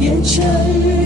geçer.